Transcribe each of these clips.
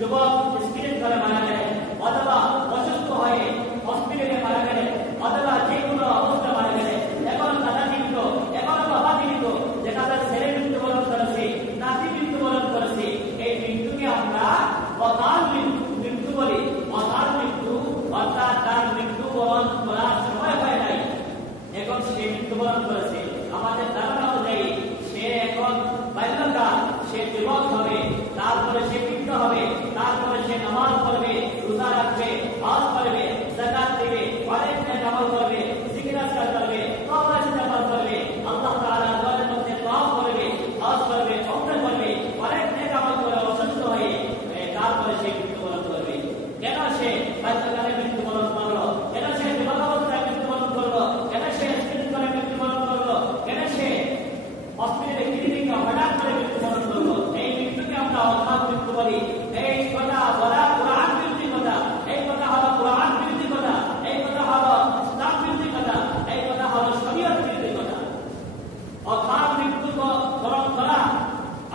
যুবক স্ক্রিন করে মারা গেলে, অথবা অসুস্থ হয়ে হসপিটালে মারা গেলে, অথবা যে কোনো অবস্থা মারা গেলে, এখন দাদা জীবিত, এখন বাবা জীবিত, যে তাদের ছেলে মৃত্যুবরণ করেছে, নাতি মৃত্যুবরণ করেছে, এই মৃত্যুকে আমরা অকাল মৃত্যু বলি। অকাল মৃত্যু অর্থাৎ তার মৃত্যুবরণ করার সময় হয় নাই, এখন সে মৃত্যুবরণ করেছে। আমাদের ধারণা অনুযায়ী সে এখন বাল্যকাল, সে যুবক হবে, তারপরে সে বৃদ্ধ হবে, তারপরে সে নামাজ পড়বে, রোজা রাখবে, হজ করবে, যাকাত দেবে, অনেক আমল করবে, জিকির আজকার করবে, তওবা ইস্তেগফার করবে, আল্লাহ তাআলার দরবারের মধ্যে তওয়াফ করবে, হজ করবে, উমরা করবে, অনেক নেক আমল করে অসুস্থ হয়ে তারপরে সে মৃত্যুবরণ করবে। কেন সে বাল্যকালে মৃত্যুবরণ করলো? কেন সে যুবক অবস্থায় মৃত্যুবরণ করলো? কেন সে স্ত্রী করে মৃত্যুবরণ করলো? কেন সে হসপিটালে ক্লিনিকে হঠাৎ করে মৃত্যুবরণ করলো? এই মৃত্যুকে আমরা অকাল মৃত্যু বলি। এই কথা বলা কোরআন বিরোধী কথা, এই কথা হলো কোরআন বিরোধী কথা, এই কথা হলো ইসলাম বিরোধী কথা, এই কথা হলো শরীয়ত বিরোধী কথা। অকাল মৃত্যু বরণ করা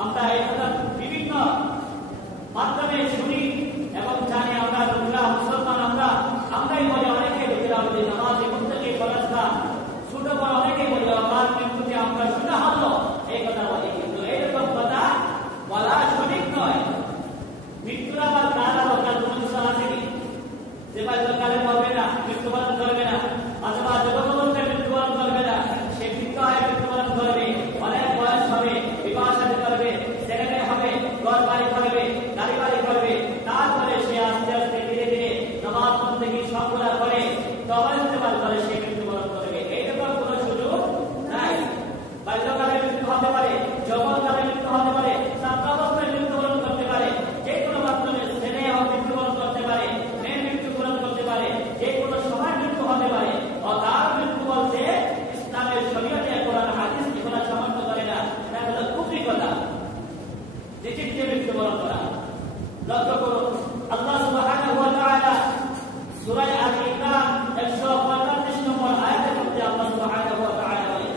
আমরা এই কথা বিভিন্ন মাধ্যমে শুনি এবং জানি। আমরা লোকেরা মুসলমান, আমরাই বলি, অনেকে লোকেরা বলি নামাজে প্রত্যেকে ফরজটা ছোট বড় অনেকেই বলি অকাল মৃত্যুকে আমরা শোনা হলো এই কথা বলি, কিন্তু এইরকম কথা বলা সঠিক নয়। মৃত্যুর আবার কার অকাল কোনো কিছু আসেনি যে বাল্যকালে মরবে না, মৃত্যুবরণ করবে না, অথবা যুবক অবস্থায় মৃত্যুবরণ করবে না, সে বৃদ্ধ হয়ে মৃত্যুবরণ করবে, অনেক বয়স হবে, বিবাহ শাদী করবে, ছেলে মেয়ে হবে, ঘর বাড়ি করবে, গাড়ি বাড়ি করবে, তারপরে সে আস্তে আস্তে ধীরে ধীরে নামাজ বন্দেগী সবগুলা করে তওবা ইস্তেগফার করে সে মৃত্যুবরণ করবে। এইরকম কোনো সুযোগ নাই। বাল্যকালে মৃত্যু হতে পারে, যৌবনকালে মৃত্যু হতে পারে, ছাত্র অবস্থায় মৃত্যুবরণ করতে পারে, যে কোনো মাধ্যমে ছেলে মৃত্যুবরণ করতে পারে, মেয়ে মৃত্যুবরণ করতে পারে, যে কোনো সময় মৃত্যু হতে পারে। অকাল মৃত্যু বলতে ইসলামের শরীয়তে কোরআন হাদিস এগুলো সমর্থন করে না, এটা হলো কুফরি কথা, নিজে নিজে মৃত্যুবরণ করা। লক্ষ্য করুন, আল্লাহ সুবহানাহু ওয়া তাআলা সূরা আল ইমরান 145 নম্বর আয়াতের মধ্যে আল্লাহ সুবহানাহু ওয়া তাআলা বলেন,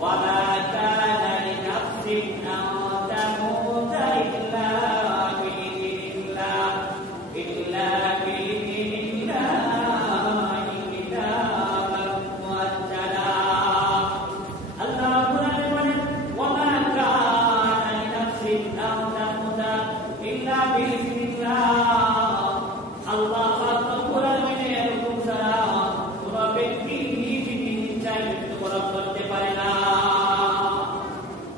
ওয়া মা কানা লিনাফসিন আন তামুতা ইল্লা বিইذنিল্লাহ ইল্লা বিইذনিল্লাহ কিতাবান মুআজ্জালা। আল্লাহ রাব্বুল আলামিন বলেন, ওয়া মা কানা লিনাফসিন আন তামুতা ইল্লা বিইذনিল্লাহ। আল্লাহ রাব্বুল আলামিনের হুকুম ছাড়া কোন ব্যক্তি নিজ ইচ্ছায় মৃত্যুবরণ করতে পারে না।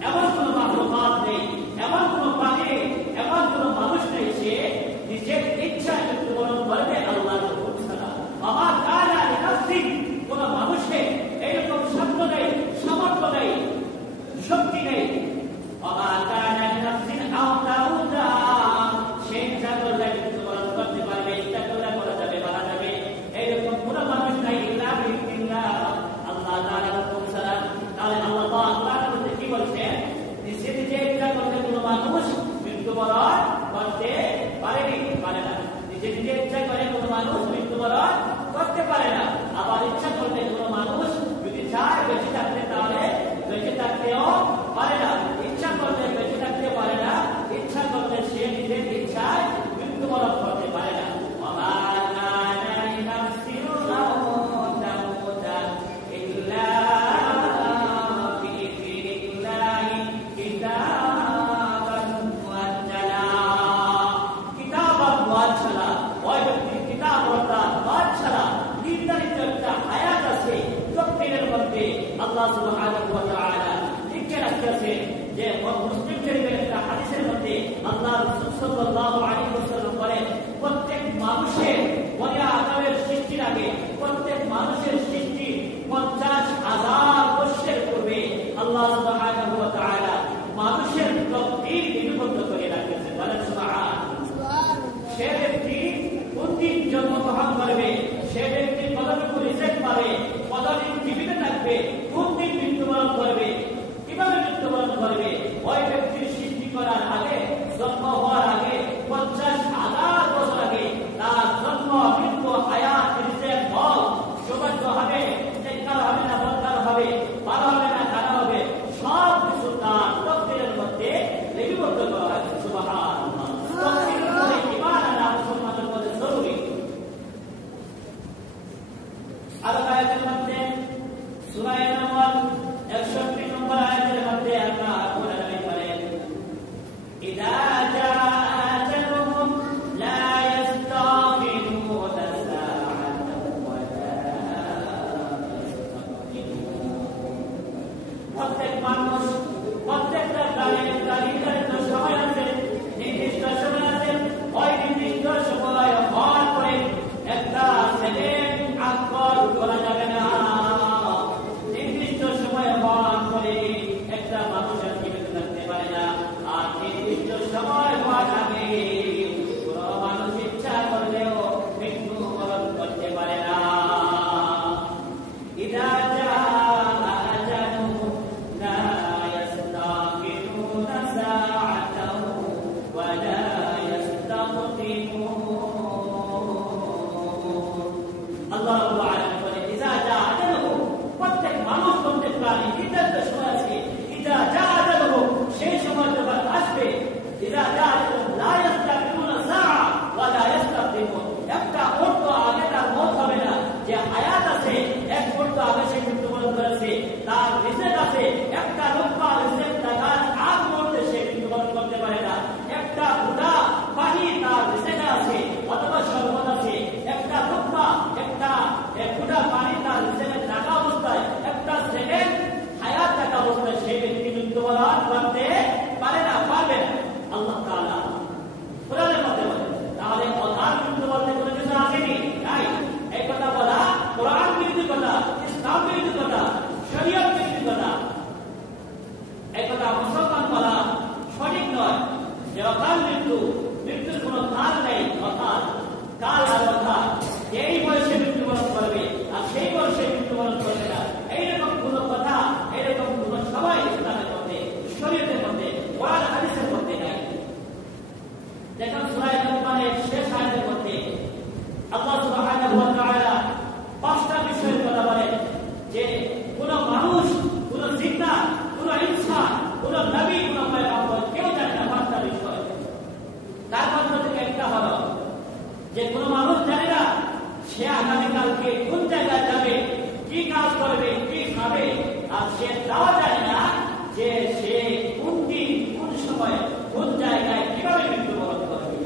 এমন কোন মাখলুকাত নেই, এমন কোন প্রাণী, এমন কোন মানুষ নেই সে নিজের ইচ্ছায় মৃত্যুবরণ করবে আল্লাহর হুকুম ছাড়া। আমার কানা লিনাফসিন, কোন মানুষের এরকম সাধ্য নেই, সামর্থ্য নেই, শক্তি নেই। আমার কানা লিনাফসিন আন তামুতা, সে ইচ্ছা করলে মৃত্যুবরণ করতে পারবে, ইচ্ছা করলে করা যাবে, মারা যাবে, এইরকম কোন মানুষ নাই ইল্লা বিইذনিল্লাহ, আল্লাহ তাআলার হুকুম ছাড়া। তাহলে আল্লাহ কোরআনের মধ্যে কি বলছেন? নিজে নিজে ইচ্ছা করলে কোন মানুষ মৃত্যুবরণ করতে পারে না। নিজে নিজে ইচ্ছা করে কোন মানুষ মৃত্যুবরণ করতে পারে না। আবার ইচ্ছা করলে কোন মানুষ যদি চায় বেঁচে থাকতে, তাহলে বেঁচে থাকতেও পারে না। ইচ্ছা করলে বেঁচে থাকতে পারে না, ইচ্ছা করলে সে নিজের ইচ্ছায় মৃত্যুবরণ করতে পারে না। ওয়া মা কানা লিনাফসিন আন তামুতা ইল্লা বিইذনিল্লাহ কিতাবান মুআজ্জালা। কিতাবান মুআজ্জালা, ওই ব্যক্তির কিতাব অর্থাৎ মুআজ্জালা, নির্ধারিত একটা হায়াত আছে তকদীরের মধ্যে। আল্লাহ সুবহানাহু ওয়া তাআলা লিখে রাখতেছেন যে মুসলিম শরীফের একটা হাদিসের মধ্যে আল্লাহ রাসূল সাল্লাল্লাহু আলাইহি ওয়াসাল্লাম বলেন, প্রত্যেক মানুষের বনি আদমের সৃষ্টির আগে প্রত্যেক মানুষের সৃষ্টি 50,000 বছরের পূর্বে আল্লাহ সুবহানাহু ওয়া তাআলা মানুষের তকদীর লিপিবদ্ধ করে রাখতেছেন। বলেন সুবহানাল্লাহ। সে ব্যক্তি কোন দিন জন্মগ্রহণ করবে, সে ব্যক্তি কতটুকু রিজেক্ট পাবে, কতদিন জীবিত থাকবে, কোন দিন মৃত্যুবরণ করবে, কিভাবে মৃত্যুবরণ করবে, ওই ব্যক্তির সৃষ্টি করার আগে, জন্ম হওয়ার আগে 50,000 বছর আগে তার জন্ম, মৃত্যু, হায়াত, রিজেক্ট বল সৌভাগ্য হবে, নেককার হবে না বদকার হবে, ভালো হবে না খারাপ হবে, সব কিছু তার তকদীরের মধ্যে লিপিবদ্ধ করা আছে। সুবহানাল্লাহ। তকদীরের দেখুন সূরা লোকমানের শেষ আয়াতের মধ্যে আল্লাহ সুবহানাহু ওয়া তাআলা পাঁচটা বিষয়ের কথা বলেন যে কোন মানুষ, কোন জিন্না, কোন ইনসান, কোন নবী, কোন পয়গম্বর কেউ জানে না পাঁচটা বিষয়। তার মধ্যে থেকে একটা হলো যে কোন মানুষ জানে না সে আগামীকালকে কোন জায়গায় যাবে, কি কাজ করবে, কি খাবে, আর সে তাও জানে না যে সে কোন দিন, কোন সময়, কোন জায়গায় কিভাবে মৃত্যুবরণ করবে।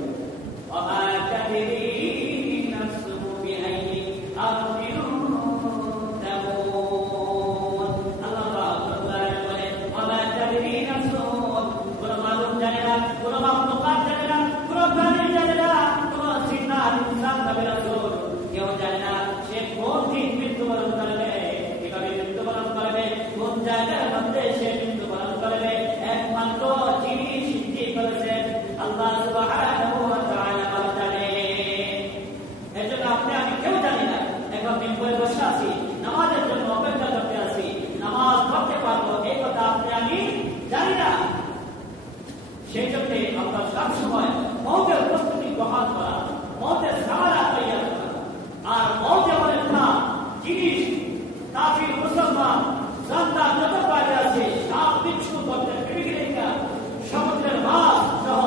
কেউ জানে না সে কোন দিন মৃত্যুবরণ করবে, কিভাবে মৃত্যুবরণ করবে, কোন জায়গার মধ্যে সে মৃত্যুবরণ করবে। একমাত্র যিনি সৃষ্টি করেছেন আল্লাহ সুবহানাহু ওয়া তাআলা জানে। এর জন্য আপনি আমি কেউ জানি না। এখন দিন পরে বসে আছি, নামাজের জন্য অপেক্ষা করতে আছি, নামাজ পড়তে পারবো এই কথা আপনি আমি জানি না। সেই জন্য আমরা সবসময় মৌতের প্রস্তুতি গ্রহণ করা, মৌতের সামারা তৈরি করা। আর মৌত এমন একটা জিনিস, কাফির মুসলমান জান্নাত যত বাইরে আছে সাপ বিচ্ছু করতে পৃথিবীকা সমুদ্রের মাছ সহ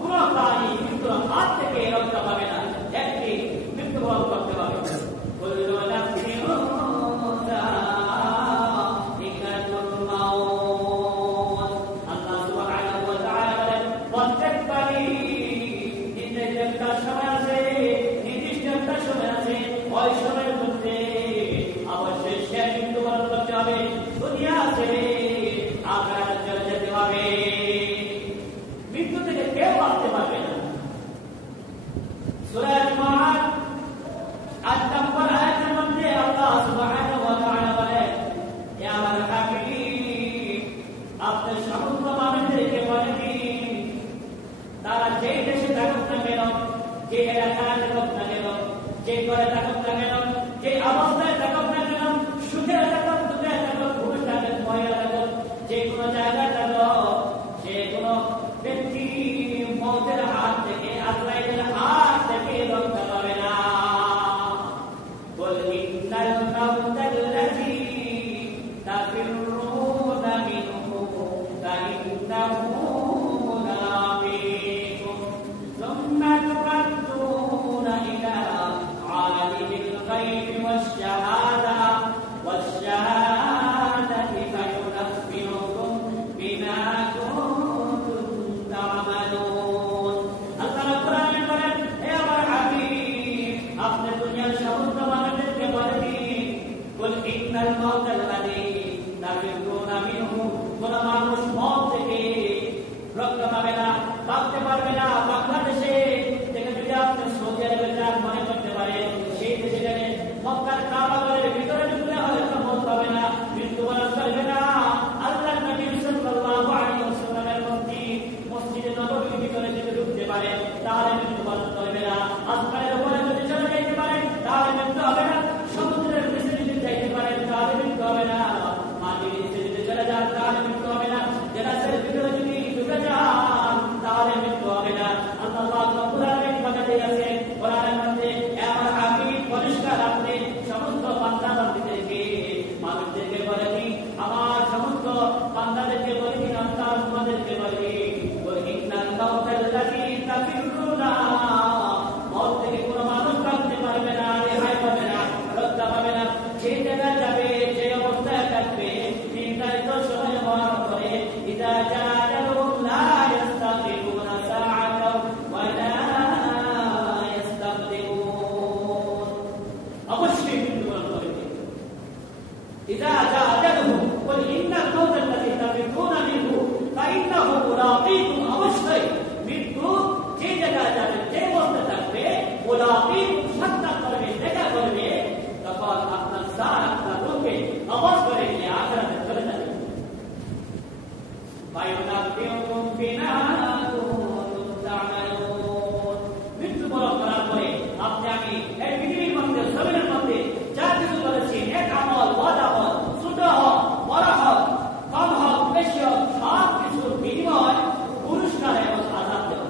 কোন প্রাণী মৃত্যুর হাত থেকে রক্ষা পাবে না, একটি মৃত্যুবরণ করতে পারবে। প্রত্যেক প্রাণী নির্দিষ্ট একটা সময় আছে, নির্দিষ্ট একটা সময় আছে, ওই সময়ের মধ্যে অবশ্যই সে মৃত্যুবরণ করতে হবে। দুনিয়া আছে আখিরাতে চলে যেতে হবে। মৃত্যু থেকে কেউ বাঁচতে পারবে না। সূরা জুমার ৮ নম্বর আয়াতের মধ্যে আল্লাহ সুবহানাহু ওয়া তাআলা বলেন, হে আমার হাবিব, আপনি সমস্ত মানুষদেরকে বলে দিন, তারা যেই দেশে থাকুক না কেন, যে এলাকায় থাকুক না কেন, যে ঘরে থাকুক না কেন, যে অবস্থায় থাকুক না কেন, সুখে থাকুক, দুঃখে থাকুক, পুরুষ থাকুক, মহিলা থাকুক, যে কোনো জায়গায় থাকুক, যে কোনো ব্যক্তি মৌতের হাত থেকে, আজরাইলের হাত থেকে রক্ষা পাবে না। বল ইন্নাল মাউতাল্লাযী তাফিরুনা মিনহু ফাইন্নাহু মুলাকীকুম সুম্মা তুরাদ্দুনা ইলা আলিমিল গায়বি ওয়াশ-শাহাদাতি ফায়ুনাব্বিউকুম বিমা কুনতুম তা'মালুন। আল্লাহ কোরআনে বলেন, হে আমার হাবিব, আপনি দুনিয়ার সমস্ত মানুষদেরকে বলে দিন, কুল ইন্নাল মাউতাল্লাযী তাফিরুনা মিনহু, কোন মানুষ মওত থেকে রক্ষা পাবে না, বাঁচতে পারবে না। বাংলাদেশে থেকে যদি আপনি সৌদি আরবে যান, মনে করতে পারেন সেই দেশে গেলে মক্কার কাবাগরের ভিতরে ঢুকলে হয়তো মওত পাবে না, মৃত্যুবরণ করবে না। আল্লাহর নবী সাল্লাল্লাহু আলাইহি ওয়াসাল্লামের মসজিদে নববীর ভিতরে যদি ঢুকতে পারেন তাহলে মৃত্যুবরণ করবে না। আসমানের উপরে যদি চলে যেতে পারেন তাহলে মৃত্যু হবে না। সমুদ্রের নিচে যদি যাইতে পারেন তাহলে মৃত্যু হবে না। মাটির নিচে যদি চলে যান তাহলে মৃত্যু হবে না। জেলাসের ভিতরে যদি ঢুকে যান তাহলে মৃত্যু হবে না। আল্লাহ রাব্বুল আলামিন বলে দিয়েছেন কোরআনের মধ্যে, আমার হাবিব পরিষ্কার আপনি সমস্ত বান্দা-বান্দীদেরকে, মানুষদেরকে বলে দিন, আমার সমস্ত বান্দাদেরকে বলে দিন, আপনার উম্মতদেরকে বলে দিন, ইন্নাল মাউতাল্লাযী তাফিরুনা, মওত থেকে কোনো মানুষ বাঁচতে পারবে না, রেহাই পাবে না, রক্ষা পাবে না। যে জায়গায় যাবে, যে অবস্থায় থাকবে, নির্ধারিত সময় হওয়ার পরে ইযা জাআ আজালুহুম লা ইস্তাখিরুনা সাআতাও ওয়া লা ইস্তাকদিমুন। অবশ্যই মৃত্যুবরণ করবে। ইযা জাআ আজালুহুম কুল ইন্নাল মাউতাল্লাযী তাফিরুনা মিনহু ফাইন্নাহু মুলাকীকুম, অবশ্যই মৃত্যু যে জায়গায় যাবে, যে অবস্থায় থাকবে, মুলাকীকুম, সাক্ষাৎ করবে, দেখা করবে, তখন আপনার সার আপনার রূপে আওয়াজ করে নিয়ে আখিরাতে চলে যাবে। ফায়ুনাব্বিউকুম বিমা কুনতুম তা'মালুন। মৃত্যুবরণ করার পরে আপনি আমি এই পৃথিবীর মধ্যে, জমিনের মধ্যে যা কিছু করেছি, নেক আমল, বদ আমল, ছোট হোক, বড় হোক, কম হোক, বেশি হোক, সব কিছুর বিনিময় পুরস্কার এবং আযাব দেওয়া।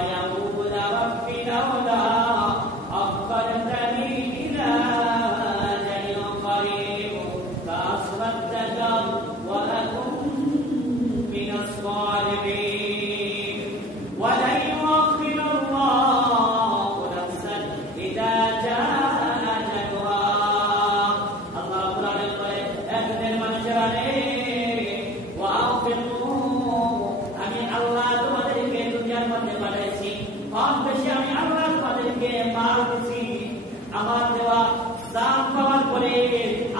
فيقول رب لولا أخرتني إلى أجل قريب فأصدق وأكن من الصالحين ولن يؤخر الله نفسا إذا جاء أجلها الله قرآن القرآن أهل المنشرة وأنفقوا আমি আল্লাহ তোমাদেরকে দুনিয়ার মধ্যে পাঠাইছি কম বেশি আমি আল্লাহ তোমাদেরকে মাল দিছি আমার দেওয়া দান পাওয়ার পরে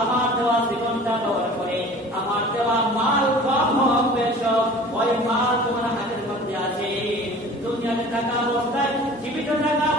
আমার দেওয়া জীবনটা পাওয়ার পরে আমার দেওয়া মাল কম হোক বেশ ওই মাল তোমার হাতের মধ্যে আছে দুনিয়াতে থাকা অবস্থায় জীবিত থাকা